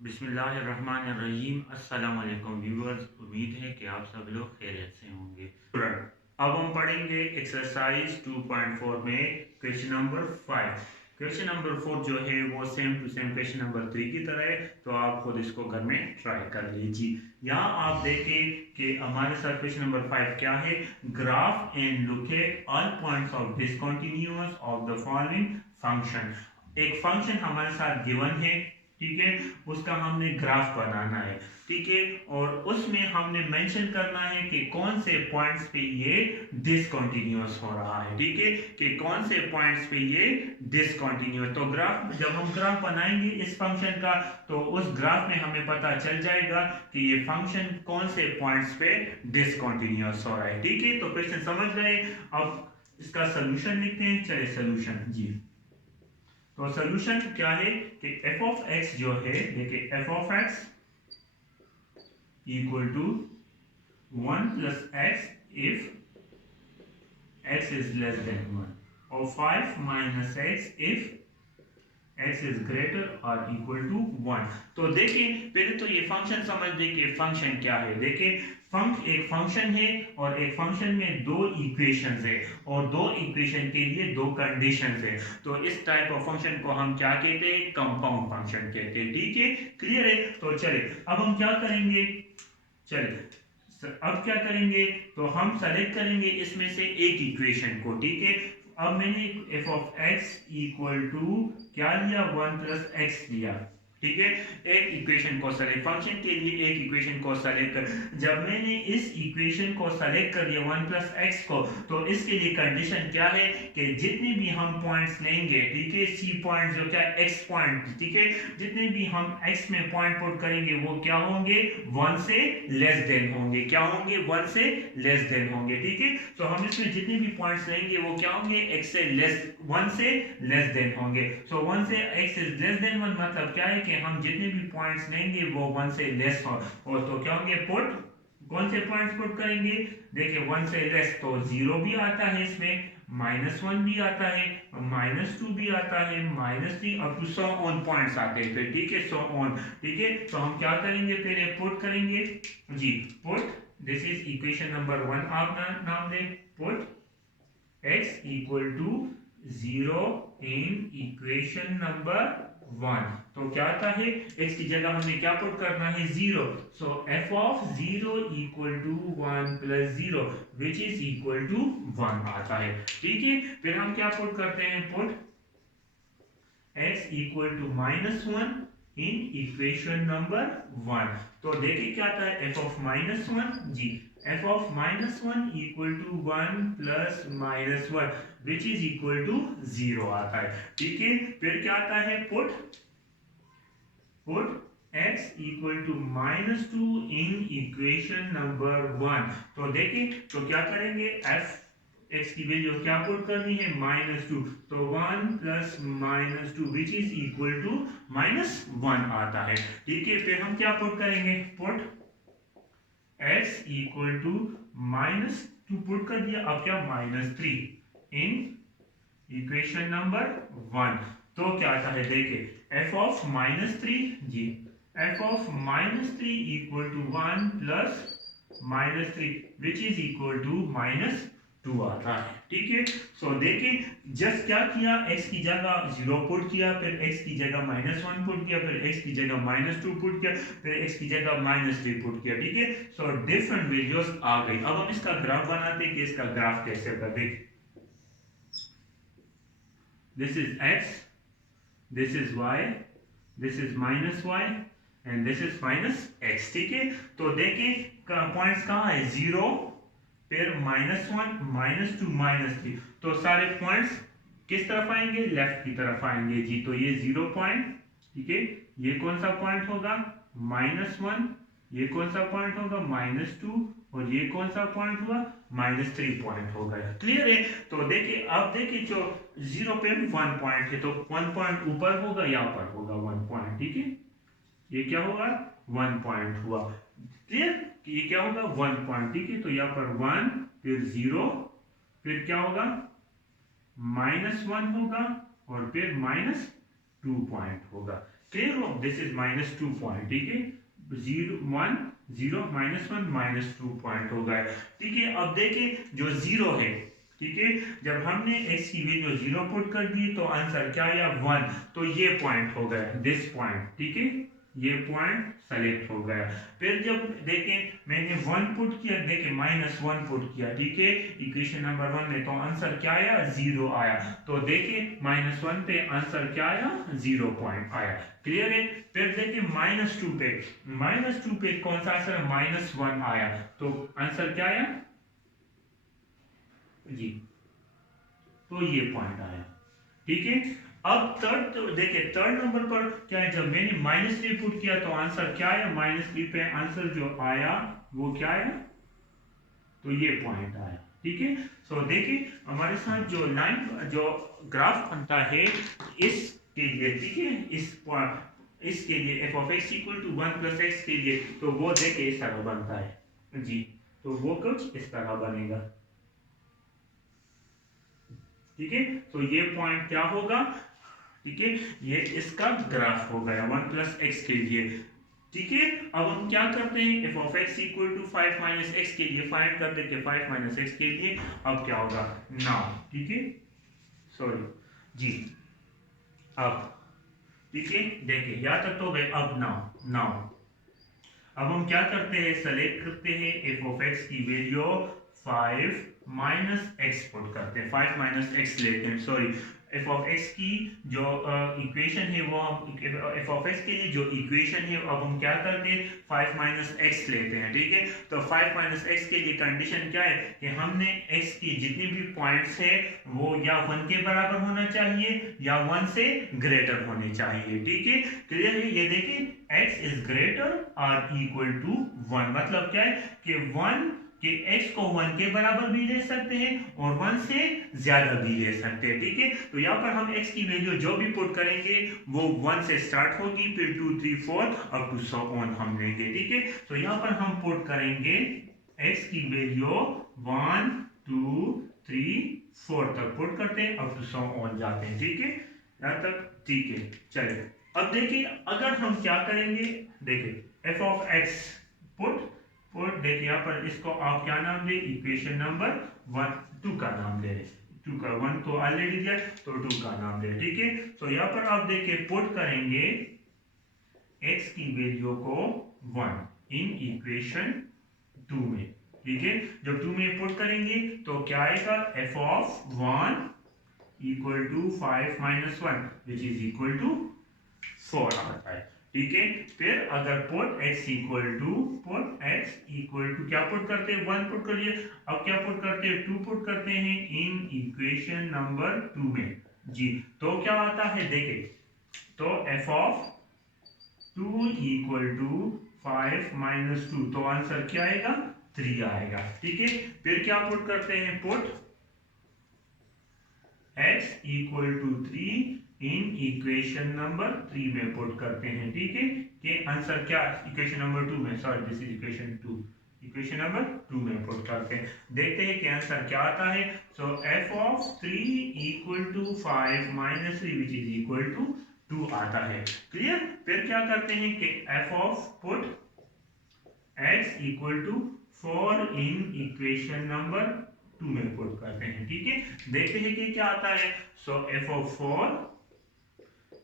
बिस्मिल्लाहिर्रहमानिर्रहीम। अस्सलाम वालेकुम व्यूअर्स, उम्मीद है कि आप सब लोग खैरियत से होंगे। अब हम पढ़ेंगे एक्सरसाइज 2.4 में क्वेश्चन नंबर 5। क्वेश्चन नंबर 4 जो है वो same to same question number 3 की तरह है, तो आप खुद इसको घर में ट्राई कर लीजिए। यहाँ आप देखें कि हमारे साथ क्वेश्चन नंबर 5 क्या है। Graph and locate all points of discontinuous of the following function. एक फंक्शन हमारे साथ गिवन है, ठीक है, उसका हमने ग्राफ बनाना है, ठीक है, और उसमें हमने मेंशन करना है कि कौन से पॉइंट्स पे ये डिसकंटिन्यूअस हो रहा है, ठीक है, कि कौन से पॉइंट्स पे ये डिसकंटिन्यूअस। तो ग्राफ, जब हम ग्राफ बनाएंगे इस फंक्शन का, तो उस ग्राफ में हमें पता चल जाएगा कि ये फंक्शन कौन से पॉइंट्स पे डिसकंटिन्यूअस हो रहा है, ठीक है। तो क्वेश्चन समझ गए। अब इसका सोल्यूशन लिखते हैं। चलिए सोल्यूशन जी। तो सोल्यूशन क्या है कि f ऑफ x जो है, देखिए f of x equal to 1 plus x if x is less than 1 और 5 minus x if x is greater और इक्वल टू 1। तो देखिए पहले तो ये फंक्शन समझ देखिए फंक्शन क्या है। देखिए एक फंक्शन है और एक फंक्शन में दो इक्वेशंस है और दो इक्वेशन के लिए दो कंडीशंस है। तो इस टाइप ऑफ फंक्शन को हम क्या कहते हैं, कंपाउंड फंक्शन कहते हैं, ठीक है, क्लियर है। तो चलिए अब हम क्या करेंगे, चलिए अब क्या करेंगे, तो हम सेलेक्ट करेंगे इसमें से एक इक्वेशन को, ठीक है। अब मैंने f of x equal to क्या लिया, 1 प्लस एक्स लिया, ठीक है। एक इक्वेशन को सेलेक्ट, फंक्शन के लिए एक इक्वेशन को सेलेक्ट कर, जब मैंने इस इक्वेशन को सेलेक्ट कर लिया 1 प्लस एक्स को, तो इसके लिए कंडीशन क्या है कि जितने भी हम पॉइंट्स लेंगे, ठीक है, सी पॉइंट जो क्या एक्स पॉइंट, ठीक है, जितने भी हम एक्स में पॉइंट पुट करेंगे वो क्या होंगे, 1 से लेस देन होंगे। क्या होंगे, 1 से लेस देन होंगे, ठीक है। तो हम इसमें जितने भी पॉइंट्स लेंगे वो क्या होंगे, x से लेस 1 से लेस देन होंगे। सो 1 से x इज लेस देन 1 मतलब क्या है कि हम जितने भी पॉइंट्स लेंगे वो 1 से लेस हो, और तो क्या होंगे, पुट कौन से पॉइंट्स पुट करेंगे, देखिए 1 से लेस तो 0 भी आता है इसमें, -1 भी आता है, -2 भी आता है, -3 अप टू 100 ऑन पॉइंट्स आते हैं, फिर ठीक है 100 ऑन, ठीक है। तो हम क्या करेंगे, पहले पुट करेंगे जी, put this is equation number 1, आप नाम दें, put x equal to 0 in equation number 1। तो क्या आता है, x की जगह हमने क्या पुट करना है, 0। So f of 0 equal to 1 plus 0 which is equal to 1 आता है, ठीक है। फिर हम क्या पुट करते हैं, put x equal to -1 in equation number 1। तो देखिए क्या आता है, f ऑफ -1 जी, f of -1 equal to 1 plus -1 which is equal to 0 आता है, ठीक है। फिर क्या आता है, put x equal to -2 in equation number 1। तो देखिए तो क्या करेंगे, f x की वैल्यू क्या पुट करनी है, -2, तो 1 plus -2 which is equal to -1 आता है, ठीक है। फिर हम क्या पुट करेंगे, put x equal to -2 put कर दिया, अब क्या -3 इन इक्वेशन नंबर 1। तो क्या आता है, देखिए f ऑफ -3 जी, f of -3 equal to 1 plus -3 which is equal to -2 आता है, ठीक है। सो देखिए जस्ट क्या किया, x की जगह 0 पुट किया, फिर x की जगह -1 पुट किया, फिर x की जगह -2 पुट किया, फिर x की जगह -3 पुट किया, ठीक है। सो डिफरेंट वैल्यूज आ गई। अब हम इसका ग्राफ बनाते हैं कि इसका ग्राफ कैसे कर, this is x, this is y, this is -y and this is -x, ठीक है। तो देखिए पॉइंट्स कहाँ है, 0, फिर -1, -2, -3, तो सारे पॉइंट्स किस तरफ आएंगे, लेफ्ट की तरफ आएंगे जी। तो ये 0 पॉइंट, ठीक है, ये कौन सा पॉइंट होगा, -1, ये कौन सा पॉइंट होगा, -2, और ये कौन सा पॉइंट हुआ, -3 पॉइंट हो गया, क्लियर है। तो देखिए अब देखिए जो 0 पे 1 पॉइंट है, तो 1 पॉइंट ऊपर होगा, यहाँ पर होगा 1 पॉइंट, ठीक है, ये क्या होगा, 1 पॉइंट हुआ, क्लियर, कि ये क्या होगा, 1 पॉइंट, ठीक है। तो यहाँ पर 1, फिर 0, फिर क्या होगा, -1 होगा, और फिर 2 पॉइंट होगा। क्लियर हो? दिस इज -2 पॉइंट, ठीक है। 0 1 0 -1 -2 पॉइंट होगा, ठीक है। अब देखें जो 0 है, ठीक है, जब हमने x की वैल्यू 0 पुट कर दी तो आंसर क्या आया 1, तो ये पॉइंट हो गया, दिस पॉइंट, ठीक है, ये पॉइंट सेलेक्ट हो गया। फिर जब देखें मैंने 1 पुट किया, देखें -1 पुट किया, ठीक है, इक्वेशन नंबर 1 में, तो आंसर क्या आया 0 आया। तो देखें -1 पे आंसर क्या आया 0 पॉइंट आया। क्लियर है? फिर देखिए -2 पे कौन सा आंसर -1 आया, तो आंसर क्या आया जी, तो ये पॉइंट आया, ठीक है। अब थर्ड, तो देखिए थर्ड नंबर पर क्या है, जब मैंने -3 पुट किया तो आंसर क्या आया, -3 पे आंसर जो आया वो क्या आया, तो ये पॉइंट आया, ठीक है। सो देखिए हमारे साथ जो लाइन जो ग्राफ बनता है इसके लिए, ठीक है, इसके लिए f of x equal to 1 plus X के लिए, तो वो देखिए इस तरह बनता है जी, तो वो कुछ इस तरह बनेगा, ठीक है। तो ये पॉइंट क्या होगा, ठीक है, ये इसका ग्राफ हो गया 1 प्लस एक्स के लिए, ठीक है। अब हम क्या करते हैं, f of x equal to 5 minus X के लिए फाइंड कर देते 5 माइनस एक्स के लिए। अब क्या होगा नाउ, ठीक है, सॉरी जी, अब ठीक है, देखिए यहाँ तक तो गए। अब नाउ अब हम क्या करते हैं, सेलेक्ट करते हैं f of x की वैल्यू 5 माइनस एक्स पुट करते हैं, 5 माइनस एक्स लेते हैं, सॉरी f of x की जो इक्वेशन है वो हम f of x के लिए जो इक्वेशन है अब हम क्या करते हैं 5 माइनस एक्स लेते हैं, ठीक है। तो 5 माइनस एक्स के लिए कंडीशन क्या है कि हमने x की जितनी भी पॉइंट्स है वो या 1 के बराबर होना चाहिए या 1 से ग्रेटर होने चाहिए, ठीक है। क्लियर है? ये देखिए x इज ग्रेटर और इक्वल टू 1, मतलब क्या है कि 1 कि x को 1 के बराबर भी ले सकते हैं और 1 से ज्यादा भी ले सकते हैं, ठीक है। तो यहाँ पर हम x की वैल्यू जो भी पुट करेंगे वो 1 से स्टार्ट होगी, फिर 2 3 4 अप टू सो ऑन हम लेंगे, ठीक है। तो यहाँ पर हम पुट करेंगे x की वैल्यू 1 2 3 4 तक पुट करते हैं, अप टू सो ऑन जाते हैं, ठीक है, यहाँ तक ठीक है। चलिए अब देखिए अगर हम क्या करेंगे, देखिए f of x पुट देखिए यहाँ पर इसको आप क्या नाम दे, इक्वेशन नंबर 2 का नाम ले, 2 का 1 तो ऑलरेडी दिया तो 2 का नाम दे, ठीक है। तो यहाँ पर आप देखिए पुट करेंगे x की वैल्यू को 1 इन इक्वेशन 2 में, ठीक है। जब 2 में पुट करेंगे तो क्या आएगा, f of 1 equal to 5 minus 1 which is equal to 4 आता है, ठीक है। फिर अगर पुट x इक्वल टू क्या पुट करते हैं 1 पुट करिए, अब क्या पुट करते हैं 2 पुट करते हैं इन इक्वेशन नंबर 2 में जी, तो क्या आता है देखिए, तो f of 2 equal to 5 minus 2, तो आंसर क्या आएगा 3 आएगा, ठीक है। फिर क्या पुट करते हैं, put x equal to 3 in equation number 3 में पुट करते हैं, ठीक है, कि आंसर क्या इक्वेशन नंबर 2 में, sorry this is equation 2, equation number 2 में पुट करते हैं, देखते हैं कि आंसर क्या आता है। So f of 3 equal to 5 minus 3 which is equal to 2 आता है, क्लियर। फिर क्या करते हैं कि f of put x equal to 4 in equation number 2 में पुट करते हैं, ठीक है, देखते हैं कि क्या आता है। So f of 4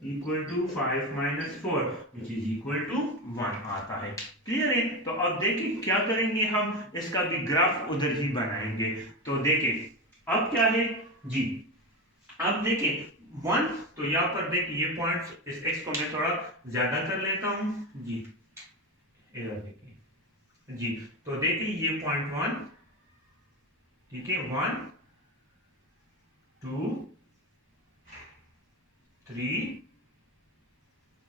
equal to 5 minus 4 which is equal to 1 आता है, क्लियर है। तो अब देखिए क्या करेंगे, हम इसका भी ग्राफ उधर ही बनाएंगे, तो देखिए अब क्या है जी, अब देखिए 1, तो यहाँ पर देखिए ये पॉइंट्स, इस x को मैं थोड़ा ज्यादा कर लेता हूं जी, इधर देखिए जी, तो देखिए ये पॉइंट 1, ठीक है, 1 2 3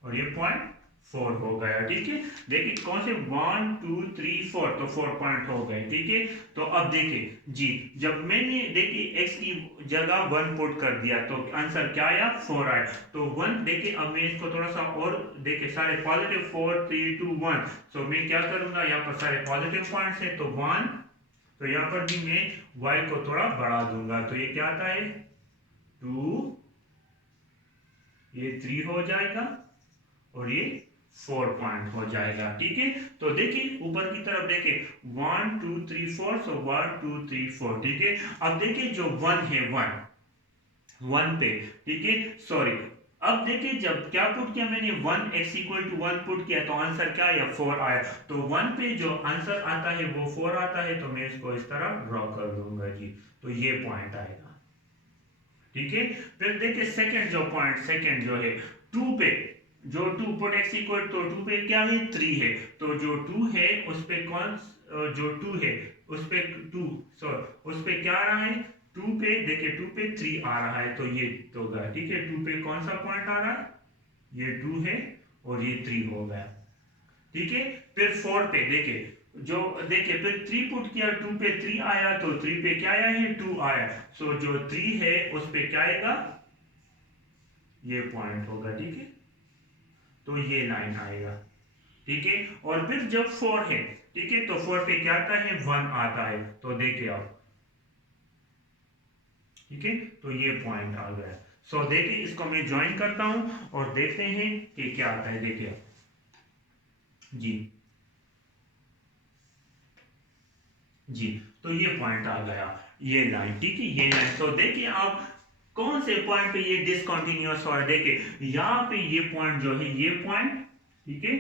और ये पॉइंट 4 हो गया, ठीक है। देखिए कौन से 1 2 3 4, तो 4 पॉइंट हो गए, ठीक है। तो अब देखिए जी, जब मैंने देखिए x की जगह 1 पुट कर दिया तो आंसर क्या आया 4 आया, तो 1 देखिए, अब मैं इसको थोड़ा सा और देखिए सारे पॉजिटिव 4 3 2 1, सो मैं क्या करूंगा, यहाँ पर सारे पॉजिटिव पॉइंट्स है तो 1, तो यहाँ पर भी मैं y को थोड़ा बढ़ा दूंगा, तो ये क्या आता है 2 ये 3 हो जाएगा और ये 4 पॉइंट हो जाएगा। ठीक है, तो देखिए ऊपर की तरफ देखिए 1 2 3 4, सो 1 2 3 4। ठीक है, अब देखिए जो 1 है 1 पे, ठीक है, सॉरी, अब देखिए जब क्या पुट किया मैंने 1x इक्वल टू 1 पुट किया तो आंसर क्या आया 4 आया। तो 1 पे जो आंसर आता है वो 4 आता है, तो मैं इसको इस तरह ड्रॉ कर दूंगा जी, तो ये पॉइंट आएगा। ठीक है, फिर देखिए सेकंड जो पॉइंट, सेकंड जो है 2 पे, जो 2 पुट x इक्वल तो 2 पे क्या है 3 है, तो जो 2 है उस पे कौन, जो 2 है उस पे 2 सॉरी उस पे क्या आ रहा है 2 पे, देखिए 2 पे 3 आ रहा है, तो ये तो होगा। ठीक है, 2 पे कौन सा पॉइंट आ रहा है, ये 2 है और ये 3 हो गया। ठीक है, फिर 4 पे देखिए, जो देखिए फिर 3 पुट किया, 2 पे 3 आया, तो 3 पे क्या आया है 2 आया, सो जो 3 है उस पे क्या आएगा, ये पॉइंट होगा। ठीक है, तो ये लाइन आएगा। ठीक है, और फिर जब 4 है, ठीक है, तो 4 पे क्या आता है 1 आता है, तो देखिए आप, ठीक है, तो ये पॉइंट आ गया। सो देखिए इसको मैं ज्वाइन करता हूं और देखते हैं कि क्या आता है। देखिए जी जी, तो ये पॉइंट आ गया, ये लाइन। ठीक है, ये लाइन, तो देखिए आप कौन से पॉइंट पे ये डिसकंटिन्यूअस हो रहा है। देखिए यहाँ पे ये पॉइंट जो है, ये पॉइंट, ठीक है,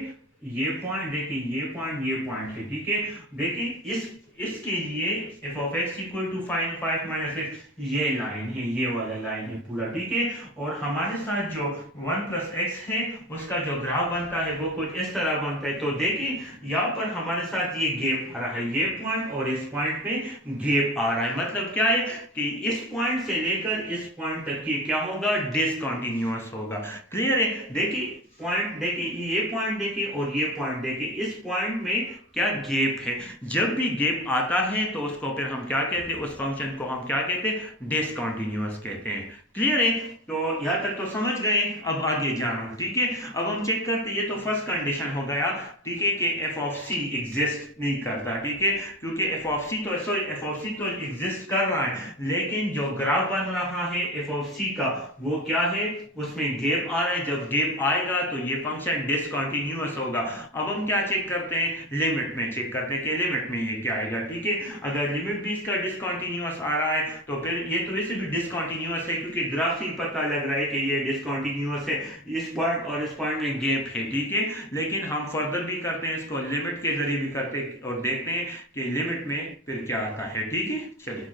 ये पॉइंट देखिए, ये पॉइंट है। ठीक है, देखिए इसके लिए f of x equal to five 5 minus x, ये लाइन है, ये वाला लाइन है पूरा। ठीक है, और हमारे साथ जो 1 प्लस x है उसका जो ग्राफ बनता है वो कुछ इस तरह बनता है। तो देखिए यहाँ पर हमारे साथ ये गैप आ रहा है, ये पॉइंट और इस पॉइंट पे गैप आ रहा है, मतलब क्या है कि इस पॉइंट से लेकर इस पॉइंट तक की क्या होगा, डिसकंटिन्यूअस होगा। क्लियर है, देखिए पॉइंट देखिए, ये पॉइंट देखिए और ये पॉइंट देखिए, इस पॉइंट में क्या गैप है। जब भी गैप आता है तो उसको फिर हम क्या कहते हैं, उस फंक्शन को हम क्या कहते हैं, डिसकंटिन्यूअस कहते हैं। क्लियर है, तो यहां तक तो समझ गए, अब आगे जाना। ठीक है, अब हम चेक करते, ये तो फर्स्ट कंडीशन हो गया, ठीक है, कि f ऑफ c एग्जिस्ट नहीं करता। ठीक है, क्योंकि f ऑफ c तो सॉरी f ऑफ c तो एग्जिस्ट कर रहा है, लेकिन जो ग्राफ बन रहा है f ऑफ c का वो क्या है, उसमें गैप आ रहा है। जब गैप आएगा तो ये फंक्शन डिसकंटिन्यूअस होगा। अब हम क्या चेक करते हैं, लिमिट में चेक करते हैं कि लिमिट में ये क्या आएगा। ठीक है, अगर लिमिट भी इसका डिसकंटिन्यूअस आ रहा है तो फिर ये तो वैसे भी डिसकंटिन्यूअस है, क्योंकि ग्राफ से ही पता लग रहा है कि ये डिसकंटिन्यूअस है, इस पॉइंट और इस पॉइंट में गैप है। ठीक है, लेकिन हम फर्दर भी करते हैं, इसको लिमिट के जरिए भी करते हैं और देखते हैं कि लिमिट में फिर क्या आता है। ठीक है, चलिए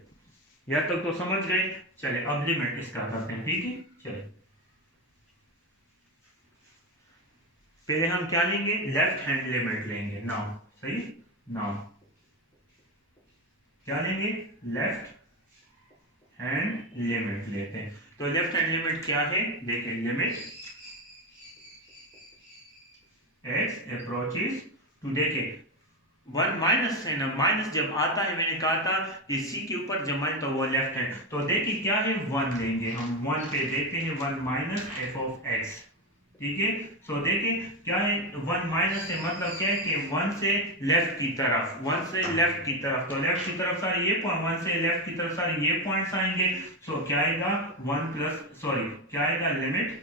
यहां तक तो समझ गए। चलिए अब लिमिट इसका करते हैं। ठीक है, चलिए पहले हम क्या लेंगे, लेफ्ट हैंड लिमिट लेंगे नाउ, सही, नाउ क्या लेंगे, लेफ्ट हैंड लिमिट लेते हैं। तो लेफ्ट हैंड लिमिट क्या है, देखिए लिमिट x अप्रोचेस टू, देखिए 1 माइनस है ना, माइनस जब आता है, मैंने कहा था कि c के ऊपर जब माइनस तो वो लेफ्ट हैंड, तो देखिए क्या है 1 लेंगे हम, 1 पे देखते हैं 1 माइनस f ऑफ x। ठीक है, सो देखिए क्या है 1 माइनस है, मतलब क्या है कि 1 से लेफ्ट की तरफ, 1 से लेफ्ट की तरफ, तो लेफ्ट की तरफ सारे ये पॉइंट, 1 से लेफ्ट की तरफ सारे ये पॉइंट्स आएंगे। सो क्या आएगा 1 प्लस सॉरी क्या आएगा, लिमिट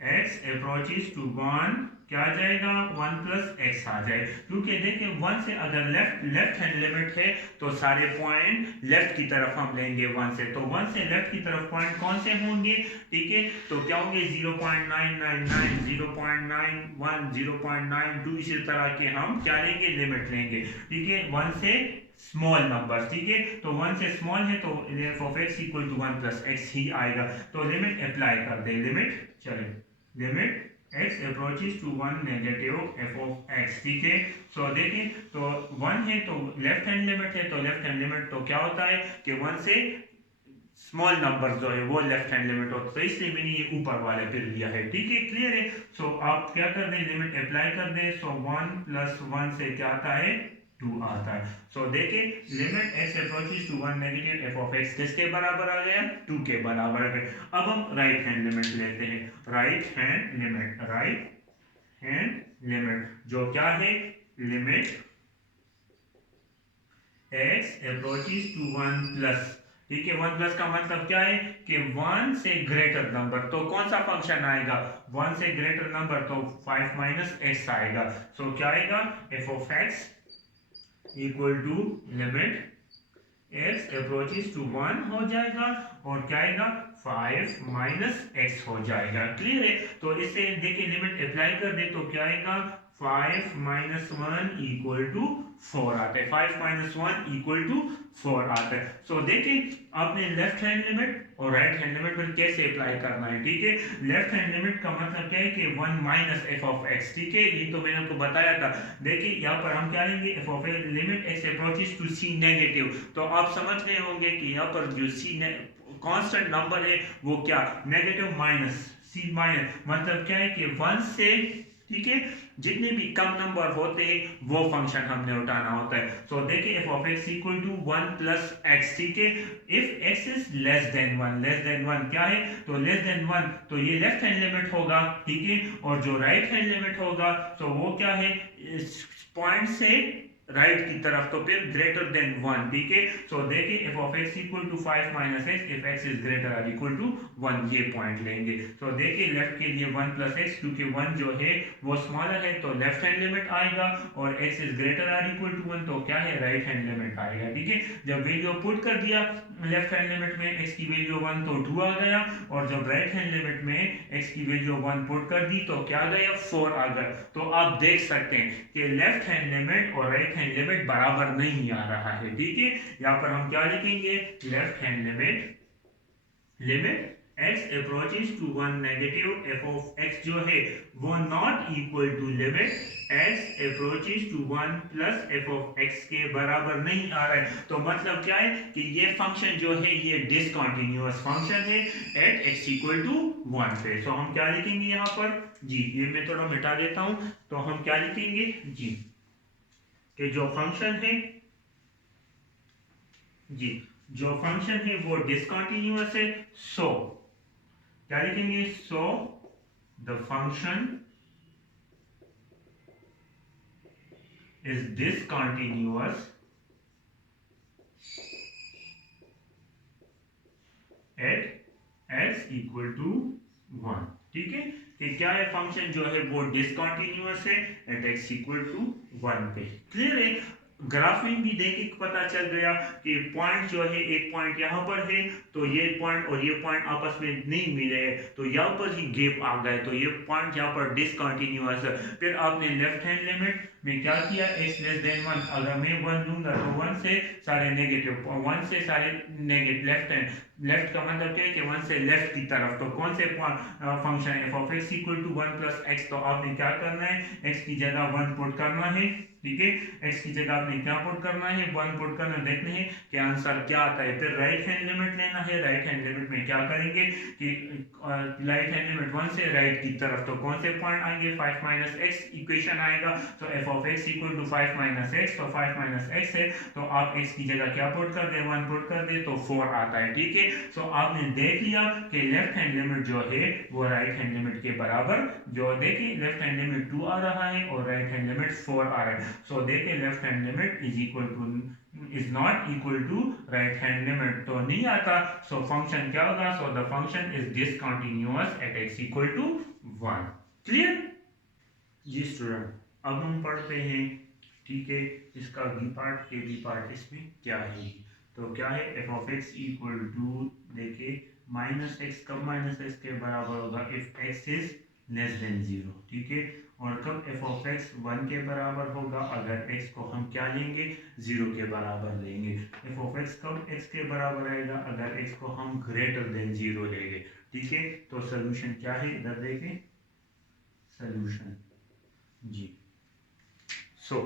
x अप्रोचेस टू 1, क्या आ जाएगा 1 प्लस x आ जाए, क्योंकि देखिए 1 से अगर लेफ्ट हैंड लिमिट है तो सारे पॉइंट लेफ्ट की तरफ हम लेंगे 1 से, तो 1 से लेफ्ट की तरफ पॉइंट कौन से होंगे, ठीक है, तो क्या होंगे 0.999, 0.91, 0.92, इसी तरह के हम क्या लेंगे, लिमिट लेंगे। ठीक है, 1 से स्मॉल नंबर, ठीक है, तो 1 से स्मॉल है तो f of x equal to 1 plus x ही आएगा। तो लिमिट अप्लाई कर दे, लिमिट चले, limit x approaches to 1 negative f of x। ठीक है, सो देखिए तो 1 है तो लेफ्ट हैंड लिमिट है, तो लेफ्ट हैंड लिमिट तो क्या होता है कि 1 से स्मॉल नंबर जो है वो लेफ्ट हैंड लिमिट होता है, तो इसलिए मैंने ये ऊपर वाले फिर लिया है। ठीक है, क्लियर है, सो आप क्या कर दें, लिमिट अप्लाई कर दें, सो 1 प्लस 1 से क्या आता है 2 आता है। सो देखिए limit x approaches to 1 negative f of x किसके बराबर आ गया, 2 के बराबर आ गया। अब हम राइट हैंड लिमिट लेते हैं, right hand limit, right hand limit जो क्या है, limit x approaches to 1 plus ठीक है, 1 प्लस का मतलब क्या है कि 1 से ग्रेटर नंबर, तो कौन सा फंक्शन आएगा 1 से ग्रेटर नंबर, तो 5 माइनस एक्स आएगा। सो क्या आएगा F of x equal to limit X approaches to 1 हो जाएगा, और क्या आएगा 5 माइनस एक्स हो जाएगा। क्लियर है, तो इससे देखिए लिमिट अप्लाई कर दे तो क्या आएगा 5 माइनस 1 इक्वल टू 4 आता है, 5 माइनस 1 इक्वल टू 4 आता है। सो देखिए आपने लेफ्ट हैंड लिमिट और राइट हैंड लिमिट पर कैसे अप्लाई करना है। ठीक है, लेफ्ट हैंड लिमिट का मतलब क्या है कि 1 माइनस एफ ऑफ एक्स। ठीक है, ये तो मैंने आपको बताया था। देखिए यहाँ पर हम क्या लेंगे F of X limit X approaches to C negative, तो आप समझ रहे होंगे कि यहाँ पर जो सी कांस्टेंट नंबर है वो क्या नेगेटिव माइनस सी माइनस, मतलब क्या है कि 1 से, ठीक है, जितने भी कम नंबर होते हैं वो फंक्शन हमने उठाना होता है। सो देखिए F of x equal to 1 plus X. ठीक है, if X is less than 1, less than 1 क्या है, तो लेस देन 1 तो ये लेफ्ट हैंड लिमिट होगा। ठीक है, और जो राइट हैंड लिमिट होगा तो वो क्या है इस पॉइंट से राइट की तरफ, तो फिर ग्रेटर देन 1। ठीक है, सो देखिए F of x equal to 5 minus X if X is greater और इक्वल टू 1, ये पॉइंट लेंगे। सो देखिए लेफ्ट के लिए 1 प्लस एक्स, क्योंकि 1 जो है वो स्मॉलर है तो लेफ्ट हैंड लिमिट आएगा, और एक्स इज ग्रेटर और इक्वल टू 1 तो क्या है राइट हैंड लिमिट आएगा। ठीक है, जब वैल्यू पुट कर दिया लेफ्ट हैंड लिमिट में एक्स की वैल्यू 1 तो 2 आ गया, और जब राइट हैंड लिमिट में एक्स की वैल्यू 1 पुट कर दी तो क्या आ गया 4 आ गया। तो आप देख सकते हैं कि लेफ्ट हैंड लिमिट और राइट हैंड लिमिट बराबर नहीं आ रहा है। ठीक है, यहाँ पर हम क्या लिखेंगे left hand limit limit x approaches to 1 negative f of x जो है वो not equal to limit x approaches to 1 plus f of x के बराबर नहीं आ रहा है। तो मतलब क्या है कि ये फंक्शन जो है ये डिसकंटीन्यूअस फंक्शन है एट x इक्वल टू 1 पे। सो हम क्या लिखेंगे यहाँ पर जी, ये मैं थोड़ा मिटा देता हूँ, तो हम क्या लिखेंगे जी कि जो फंक्शन है जी, जो फंक्शन है वो डिसकंटीन्यूअस है। सो क्या लिखेंगे so the function is discontinuous at x equal to 1। ठीक है, कि क्या है फंक्शन जो है वो डिसकंटीन्यूअस है एट x इक्वल टू 1 पे। क्लियर है, ग्राफ में भी देख के पता चल गया कि पॉइंट जो है एक पॉइंट यहाँ पर है, तो ये पॉइंट और ये पॉइंट आपस में नहीं मिले हैं, तो यहाँ पर ही गैप आ गए, तो ये पॉइंट यहाँ पर डिसकंटीन्यूअस है। फिर आपने लेफ्ट हैंड लिमिट में क्या किया x लेस देन 1, अगर मैं 1 लूंगा तो 1 से सारे नेगेटिव, 1 से सारे नेगेटिव, लेफ्ट हैंड लेफ्ट का मतलब क्या है कि 1 से लेफ्ट की तरफ, तो कौन से फंक्शन है F of x equal to 1 plus X, तो आपने क्या करना है x की जगह 1 पुट करना है। ठीक है, x की जगह आपने क्या पुट करना है 1 पुट करना, देखना है कि आंसर क्या आता है। फिर राइट हैंड लिमिट लेना है, राइट हैंड लिमिट में क्या करेंगे कि राइट हैंड लिमिट 1 से राइट की तरफ, तो कौन से पॉइंट आएंगे 5 माइनस एक्स इक्वेशन आएगा। तो F of x equal to 5 minus X, तो 5 माइनस एक्स है तो आप x की जगह क्या पुट कर दे 1 पुट कर दे तो 4 आता है। ठीक है, सो आपने देख लिया कि लेफ्ट हैंड लिमिट जो है वो राइट हैंड लिमिट के बराबर, जो देखिए लेफ्ट हैंड लिमिट 2 आ रहा है और राइट हैंड लिमिट 4 आ रहा है। सो देखिए left hand limit is equal to is not equal to right hand limit, तो नहीं आता। सो फंक्शन क्या होगा, so the function is discontinuous at x equal to 1। Clear जी स्टूडेंट, अब हम पढ़ते हैं, ठीक है, इसका B part A B part इसमें क्या है। तो क्या है F of x equal to, देखिए माइनस एक्स, कब माइनस एक्स के बराबर होगा if X is less than 0। ठीक है, और कब एफ ऑफ एक्स 1 के बराबर होगा अगर एक्स को हम क्या लेंगे 0 के बराबर लेंगे। एफ ऑफ एक्स कब एक्स के बराबर आएगा अगर एक्स को हम ग्रेटर देन 0 लेंगे। ठीक है, तो सोल्यूशन क्या है इधर देखें, सोल्यूशन जी। सो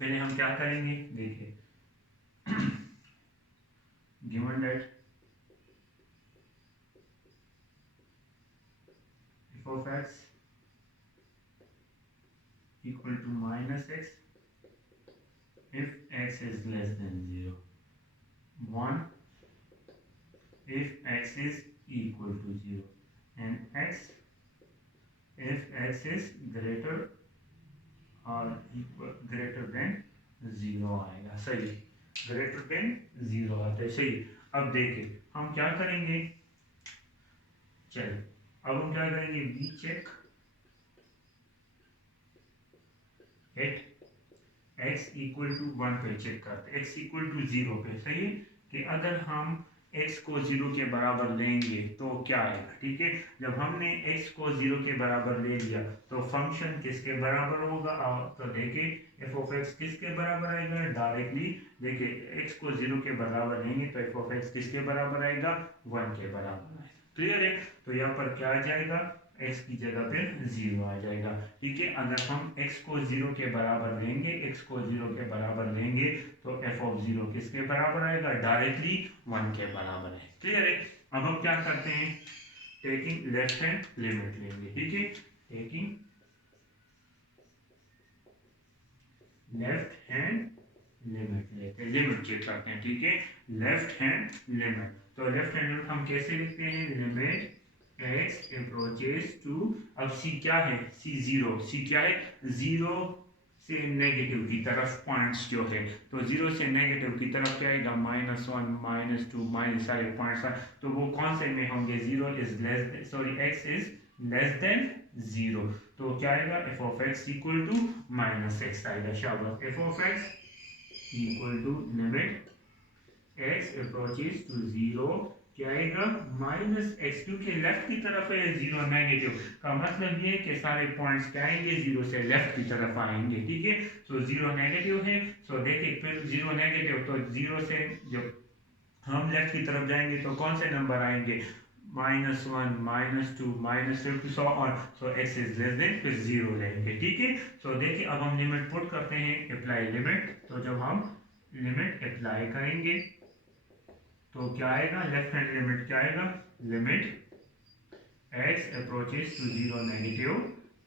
पहले हम क्या करेंगे, देखिए given that f of x equal to minus x if x is less than 0, 1 if x is equal to 0, and x if x is greater or equal greater than 0 आएगा। सही, ग्रेटर देन 0 आता है। सही। अब देखिए हम क्या करेंगे, चलो अब हम क्या करेंगे, we check at x equal to 1 पे चेक करते, x इक्वल टू 0 पे। सही है कि अगर हम x को 0 के बराबर लेंगे तो क्या आएगा। ठीक है, जब हमने x को 0 के बराबर ले लिया तो फंक्शन किसके बराबर होगा, तो देखिए f ऑफ x किसके बराबर आएगा डायरेक्टली। देखिए x को 0 के बराबर लेंगे तो f ऑफ x किसके बराबर आएगा, 1 के बराबर आएगा। क्लियर है, तो यहाँ पर क्या आ जाएगा, x की जगह पे 0 आ जाएगा। ठीक है, अगर हम x को 0 के बराबर लेंगे, x को 0 के बराबर लेंगे तो f ऑफ 0 किसके बराबर आएगा, डायरेक्टली 1 के बराबर है। क्लियर है, अब हम क्या करते हैं, टेकिंग लेफ्ट हैंड लिमिट लेंगे। ठीक है, टेकिंग लेफ्ट हैंड लिमिट लेते हैं, लिमिट चेक करते हैं। ठीक है, लेफ्ट हैंड लिमिट, तो लेफ्ट हैंड लिमिट हम कैसे लिखते हैं, लिमिट x अप्रोचेस टू, अब c क्या है, c 0, c क्या है, 0 से नेगेटिव की तरफ पॉइंट्स जो है, तो 0 से नेगेटिव की तरफ क्या आएगा, -1 -2 माइनस सारे पॉइंट्स, तो वो कौन से में होंगे, 0 is less, sorry x is less than 0, तो क्या आएगा, f of x equal to -x आएगा। शाबाश, f of x equal to limit x approaches to 0 क्या आएगा, -x, क्योंकि लेफ्ट की तरफ है 0 नेगेटिव का मतलब ये है कि सारे पॉइंट्स क्या आएंगे, 0 से लेफ्ट की तरफ आएंगे। ठीक है, सो 0 नेगेटिव है, सो देखिए फिर 0 नेगेटिव, तो 0 से जब हम लेफ्ट की तरफ जाएंगे तो कौन से नंबर आएंगे, -1 -2 -50, सो और सो x इज लेस देन, फिर 0 लेंगे। ठीक है, सो देखिए अब हम लिमिट पुट करते हैं, अप्लाई लिमिट, तो जब हम लिमिट अप्लाई करेंगे तो क्या आएगा, लेफ्ट हैंड लिमिट क्या आएगा, limit x approaches to 0 negative,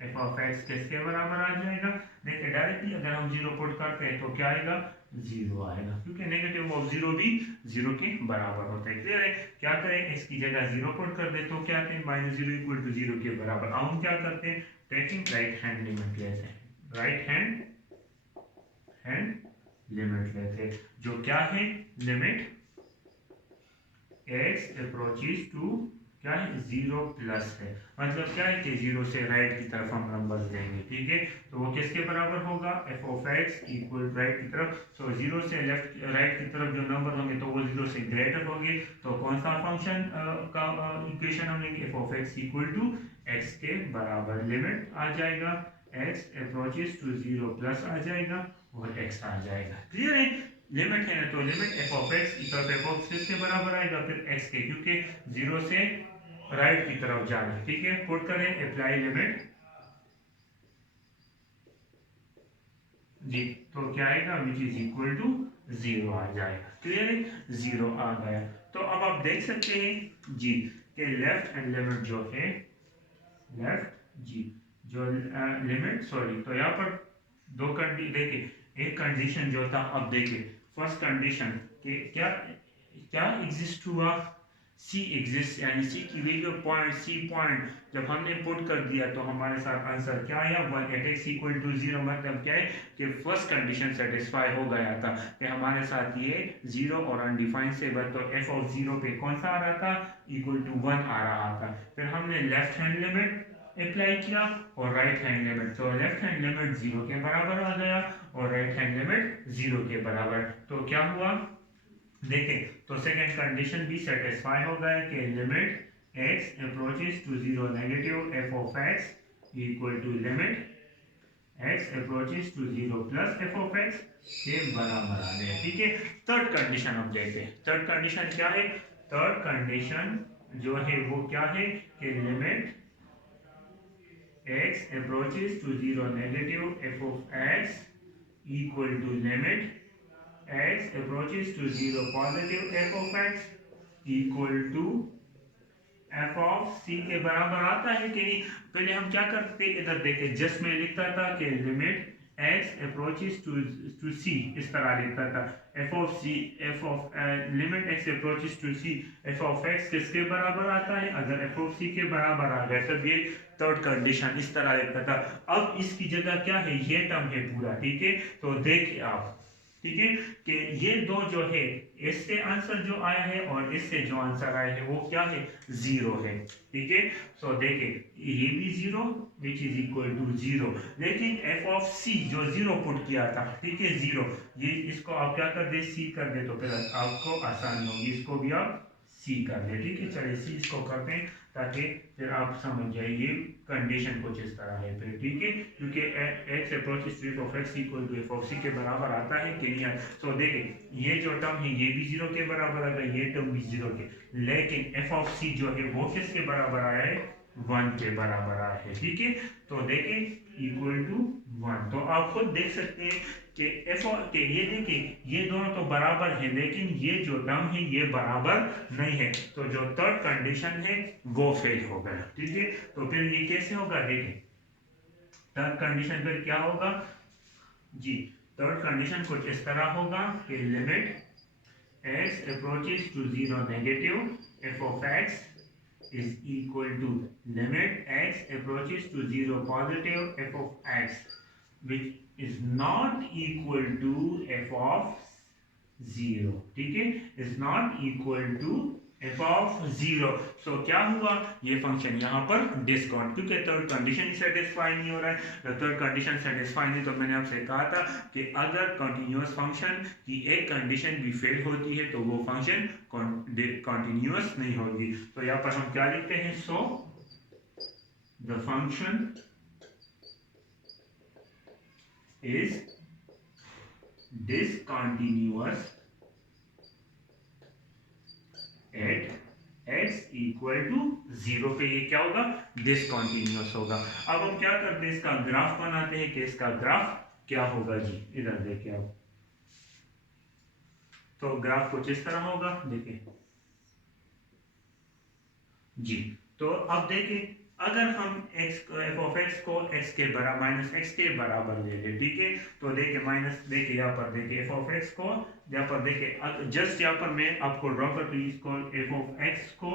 f of x किसके बराबर आ जाएगा, देखिए डायरेक्टली अगर हम 0 पुट करते हैं तो क्या आएगा, 0 आएगा, क्योंकि नेगेटिव ऑफ 0 भी 0 के बराबर होता है। क्लियर है, क्या करें, x की जगह 0 पुट कर दे तो क्या आते हैं, -0 इक्वल टू 0 के बराबर। अब हम क्या करते हैं, टेकिंग राइट हैंड लिमिट लेते हैं, राइट हैंड लिमिट लेते हैं, जो क्या है, लिमिट x अप्रोचेस टू क्या है, 0 प्लस है, मतलब क्या है कि 0 से राइट की तरफ हम नंबर्स देंगे। ठीक है, तो वो किसके बराबर होगा, f of x equal right की तरफ, सो 0 से लेफ्ट राइट की तरफ जो नंबर होंगे तो वो 0 से ग्रेटर होंगे, तो कौन सा फंक्शन का इक्वेशन हम लेंगे, f of x equal to x के बराबर, लिमिट आ जाएगा x अप्रोचेस टू 0 प्लस आ जाएगा और x आ जाएगा। क्लियर है, लिमिट है तो limit f of x equal f of किसके बराबर आएगा, फिर x के, क्योंकि 0 से राइट की तरफ जाना है। ठीक है, पुट करें अप्लाई लिमिट जी, तो क्या आएगा, विच इज इक्वल टू 0 आ जाएगा। क्लियर है, 0 आ गया, तो अब आप देख सकते हैं जी कि लेफ्ट हैंड लिमिट जो है, लेफ्ट जी जो लिमिट, सॉरी, तो यहाँ पर दो कंडीशन देखिए, एक कंडीशन जो था, अब देखिए फर्स्ट कंडीशन कि क्या क्या एग्जिस्ट हुआ, सी एग्जिस्ट, यानी सी की वैल्यू पॉइंट, सी पॉइंट जब हमने पुट कर दिया तो हमारे साथ आंसर क्या आया, 1 एट एक्स इक्वल टू 0, मतलब क्या है कि फर्स्ट कंडीशन सेटिस्फाई हो गया था कि हमारे साथ ये 0 और अनडिफाइंड से बट, तो एफ ऑफ 0 पे कौन सा आ रहा था, इक्वल टू 1 आ रहा था। फिर हमने लेफ्ट हैंड लिमिट अप्लाई किया और राइट हैंड लिमिट, तो लेफ्ट हैंड लिमिट 0 के बराबर आ गया और राइट हैंड लिमिट 0 के बराबर, तो क्या हुआ देखें, तो सेकंड कंडीशन भी सेटिस्फाई हो गया कि limit x approaches to 0 negative f of x equal to limit x approaches to 0 plus f of x के बराबर आ गया। ठीक है, थर्ड कंडीशन हम देखते हैं, थर्ड कंडीशन क्या है, थर्ड कंडीशन जो है वो क्या है कि limit x approaches to 0 negative f of x equal to limit x approaches to 0 positive f of x equal to f of c के बराबर आता है कि नहीं। पहले हम क्या करते, इधर देखे जस्ट में लिखता था कि limit x approaches to c, इस तरह लिखता था f of c, f of limit x approaches to c, f of x किसके बराबर आता है, अगर f of c के बराबर आ गया तब ये थर्ड कंडीशन इस तरह लिखता था। अब इसकी जगह क्या है, ये टर्म है पूरा। ठीक है, तो देखिए आप, ठीक है कि ये दो जो है, इससे आंसर जो आया है और इससे जो आंसर आया है वो क्या है, जीरो है। ठीक है, सो देखिए ये भी zero which is equal to zero, लेकिन एफ ऑफ सी जो जीरो पुट किया था, ठीक है जीरो, ये इसको आप क्या कर दे, सी कर दे, तो फिर आपको आसानी होगी, इसको भी आप सी कर दे। ठीक है, चलिए सी इसको करते हैं ताकि फिर आप समझ जाइए कंडीशन कुछ इस तरह है फिर। ठीक है, क्योंकि x approaches to f of x equal to f of c के बराबर आता है कि नहीं। सो देखिए ये जो टर्म है ये भी जीरो के बराबर आएगा, ये टर्म भी जीरो के, लेकिन एफ ऑफ सी जो है वो किसके बराबर आया है, वन के बराबर आया है। ठीक है, तो देखें इक्वल टू वन, तो आप खुद देख सकते हैं कि एफ के ये देखिए ये दोनों तो बराबर है, लेकिन ये जो टर्म है ये बराबर नहीं है, तो जो थर्ड कंडीशन है वो फेल हो गया। ठीक है, तो फिर ये कैसे होगा, देखें थर्ड कंडीशन फिर क्या होगा जी, थर्ड कंडीशन कुछ इस तरह होगा कि limit x approaches to zero negative f of x is equal to limit x approaches to zero positive f of x, which is not equal to f of 0। ठीक है, is not equal to f of 0। सो क्या हुआ, ये function यहाँ पर discount, क्योंकि third condition ही satisfy नहीं हो रहा है। थर्ड कंडीशन सेटिस्फाई नहीं, तो मैंने आपसे कहा था कि अगर कंटिन्यूअस फंक्शन की एक कंडीशन भी फेल होती है तो वो फंक्शन कंटिन्यूअस नहीं होगी। तो यहाँ पर हम क्या लिखते हैं, so the function is discontinuous at x equal to zero पे, ये क्या होगा, डिसकंटिन्यूअस होगा। अब हम क्या करते हैं, इसका ग्राफ बनाते हैं कि इसका ग्राफ क्या होगा जी। इधर देखिए आप, तो ग्राफ कुछ इस तरह होगा, देखिए जी। तो अब देखिए अगर हम x एफ ऑफ x को x के बराबर माइनस x के बराबर ले ले, ठीक है, तो देखिए माइनस, देखिए यहाँ पर देखिए एफ ऑफ x को, यहाँ पर देखिए जस्ट यहाँ पर मैं आपको ड्रॉ कर दूँ इसको, एफ ऑफ x को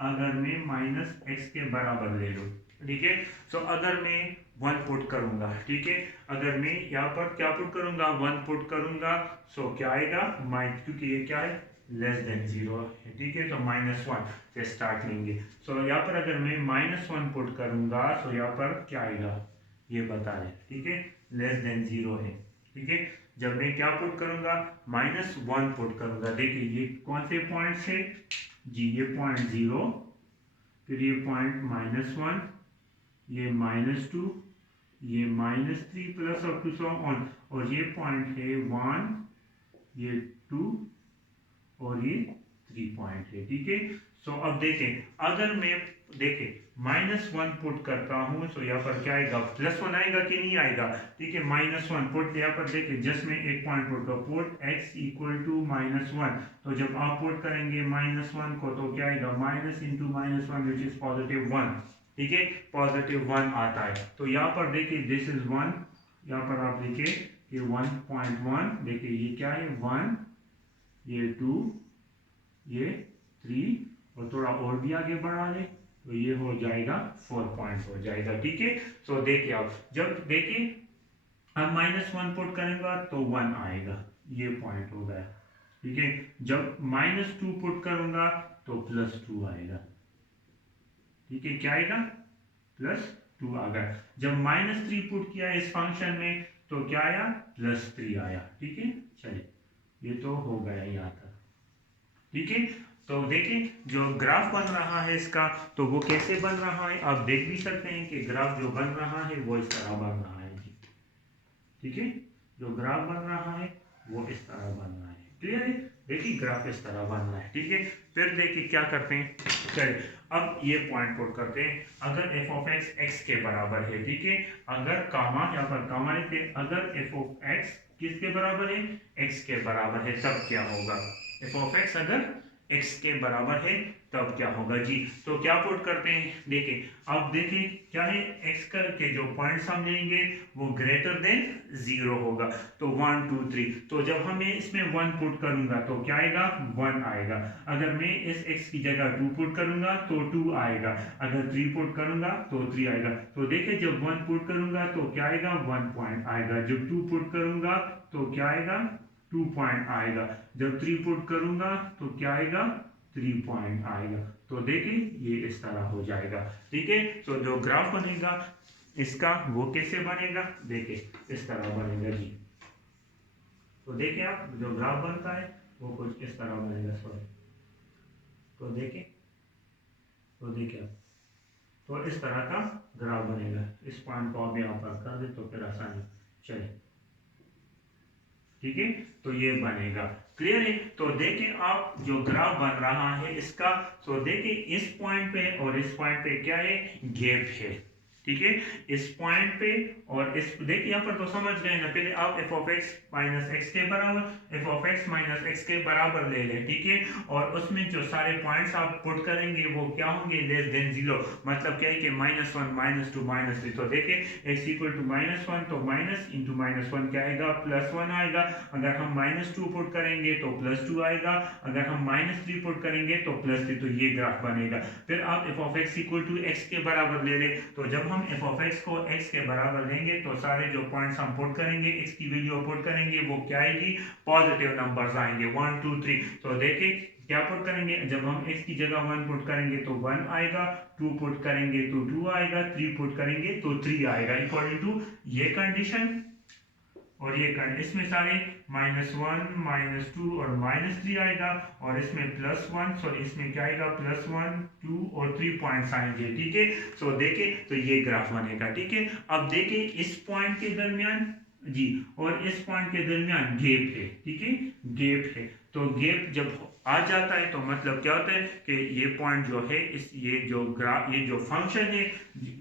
अगर मैं माइनस x के बराबर ले लूँ, ठीक है, सो अगर मैं वन पुट करूंगा, ठीक है, अगर मैं यहाँ पर क्या पुट करूंगा, वन पुट करूंगा, सो क्या आएगा माइनस, क्योंकि ये क्या है लेस देन जीरो है। ठीक है, तो माइनस वन से स्टार्ट लेंगे। सो यहाँ पर अगर मैं माइनस वन पुट करूंगा, सो यहाँ पर क्या आएगा ये बता दें, ठीक है, लेस देन जीरो है। ठीक है, जब मैं क्या पुट करूंगा, माइनस वन पुट करूंगा, देखिए ये कौन से पॉइंट्स है जी, ये पॉइंट जीरो, फिर ये पॉइंट माइनस वन, ये माइनस टू, ये minus three plus up to so on, और ये पॉइंट है वन, ये टू, और ये 3 पॉइंट है। ठीक है, सो अब देखें अगर मैं देखें माइनस वन पुट करता हूं, सो यहाँ पर क्या आएगा, प्लस वन आएगा कि नहीं आएगा। ठीक है, माइनस वन पुट, यहाँ पर देखिए जस्ट में एक पॉइंट पुट का put x equal to minus one, तो जब आप पुट करेंगे माइनस वन को, तो क्या आएगा minus into minus one which is positive one. ठीक है, पॉजिटिव वन आता है, तो यहाँ पर देखिए दिस इज वन, यहाँ पर आप देखिए ये 1.1, देखिए ये क्या है वन, ये टू, ये थ्री, और थोड़ा और भी आगे बढ़ा ले तो ये हो जाएगा 4 पॉइंट हो जाएगा। ठीक है, सो देखिए आप जब देखिए अब माइनस वन पुट करेंगे तो वन आएगा, ये पॉइंट हो गया। ठीक है, जब माइनस टू पुट करूंगा तो प्लस टू आएगा। ठीक है, क्या आएगा प्लस टू आ गया। जब माइनस थ्री पुट किया इस फंक्शन में तो क्या आया, प्लस थ्री आया। ठीक है, चलिए ये तो हो गया यहाँ तक। ठीक है, तो देखिए जो ग्राफ बन रहा है इसका, तो वो कैसे बन रहा है आप देख भी सकते हैं कि ग्राफ जो बन रहा है वो इस तरह बन रहा है जी। ठीक है, जो ग्राफ बन रहा है वो इस तरह बन रहा है। क्लियर है, देखिए ग्राफ इस तरह बन रहा है। ठीक है, फिर देखिए क्या करते हैं, चलिए अब ये पॉइंट पुट करते हैं, अगर एफ ऑफ एक्स एक्स के बराबर है, ठीक है, अगर कामा यहाँ पर कामा लिखते हैं, अगर एफ ऑफ एक्स किसके बराबर है, एक्स के बराबर है, तब क्या होगा, एफ ऑफ एक्स अगर एक्स के बराबर है तब क्या होगा जी। तो क्या पुट करते हैं, देखिए अब देखिए क्या है, एक्स करके जो पॉइंट्स हम लेंगे वो ग्रेटर देन जीरो होगा, तो 1 2 3, तो जब हमें इसमें 1 पुट करूंगा तो क्या आएगा 1 आएगा, अगर मैं इस x की जगह 2 पुट करूंगा तो 2 आएगा, अगर 3 पुट करूंगा तो 3 आएगा। तो देखिए जब 1 पुट करूंगा तो क्या आएगा 1 पॉइंट आएगा, जब 2 पुट करूंगा तो क्या आएगा 2 पॉइंट आएगा। जब 3 पुट करूंगा तो क्या आएगा, 3 पॉइंट आएगा। तो देखिए ये इस तरह हो जाएगा, ठीक है। तो जो ग्राफ बनेगा इसका वो कैसे बनेगा, देखिए इस तरह बनेगा जी। तो देखिए आप जो ग्राफ बनता है वो कुछ इस तरह बनेगा, सॉरी। तो देखिए, तो देखिए आप, तो इस तरह का ग्राफ बनेगा। इस पॉइंट को आप यहाँ पर कर दे तो फिर आसानी चले, ठीक है। तो ये बनेगा, क्लियर है। तो देखिए आप जो ग्राफ बन रहा है इसका, तो देखिए इस पॉइंट पे और इस पॉइंट पे क्या है, गैप है, ठीक है। इस पॉइंट पे और इस, देखिए यहाँ पर तो समझ गए ना। पहले आप F of x minus X के बराबर, F of x minus X के बराबर ले लें, ठीक है। और उसमें जो सारे पॉइंट्स आप पुट करेंगे वो क्या होंगे, लेस देन जीरो। मतलब क्या है कि -1 -2 -3। तो देखिए एक्स इक्वल टू -1 तो माइनस इंटू -1 क्या आएगा, +1 आएगा। अगर हम -2 पुट करेंगे तो +2 आएगा। अगर हम -3 पुट करेंगे तो +3। तो ये ग्राफ बनेगा। फिर आप F of x equal to X के बराबर ले लें। तो जब हम एफ ऑफ एक्स को एक्स के बराबर लेंगे तो सारे जो पॉइंट्स हम पुट करेंगे, एक्स की वैल्यू पुट करेंगे, वो क्या आएगी, पॉजिटिव नंबर्स आएंगे, 1 2 3। तो देखिए क्या पुट करेंगे, जब हम x की जगह 1 पुट करेंगे तो 1 आएगा, 2 पुट करेंगे तो 2 आएगा, 3 पुट करेंगे तो 3 आएगा, इक्वल टू ये कंडीशन और ये कंडीशन। इसमें सारे -1 -2 और -3 आएगा, और इसमें +1, सॉरी इसमें क्या आएगा, +1 2 और 3 पॉइंट्स आएंगे, ठीक है। सो देखिए तो ये ग्राफ बनेगा, ठीक है। अब देखिए इस पॉइंट के दरमियान जी और इस पॉइंट के दरमियान गैप है, ठीक है, गैप है। तो गैप जब आ जाता है तो मतलब क्या होता है कि ये पॉइंट जो है, इस ये जो ग्राफ, ये जो फंक्शन है,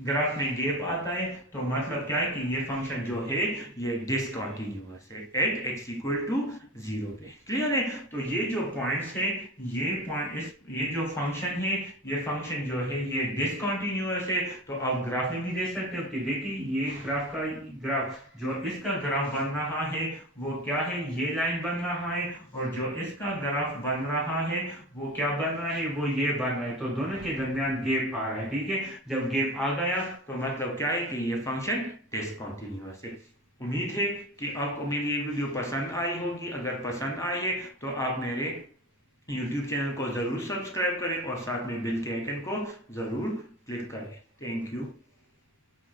ग्राफ में गैप आता है तो मतलब क्या है कि ये फंक्शन जो है ये डिसकंटिन्यूअस है एट x इक्वल टू 0 पे, क्लियर है। तो ये जो पॉइंट्स है, ये पॉइंट, इस ये जो फंक्शन है, ये फंक्शन जो है ये डिसकंटिन्यूअस है। तो आप ग्राफ में भी देख सकते हो कि देखिए ये ग्राफ जो इसका ग्राफ बन रहा है वो क्या है, ये लाइन बन रहा है, और जो इसका ग्राफ बन रहा है वो क्या बन रहा है, वो ये बन रहा है। तो दोनों के दरमियान गैप आ रहा है, ठीक है। जब गैप आ गया तो मतलब क्या है कि ये फंक्शन डिसकंटिन्यूअस है। उम्मीद है कि आपको मेरी ये वीडियो पसंद आई होगी। अगर पसंद आई है तो आप मेरे YouTube चैनल को ज़रूर सब्सक्राइब करें और साथ में बेल के आइकन को ज़रूर क्लिक करें। Thank you.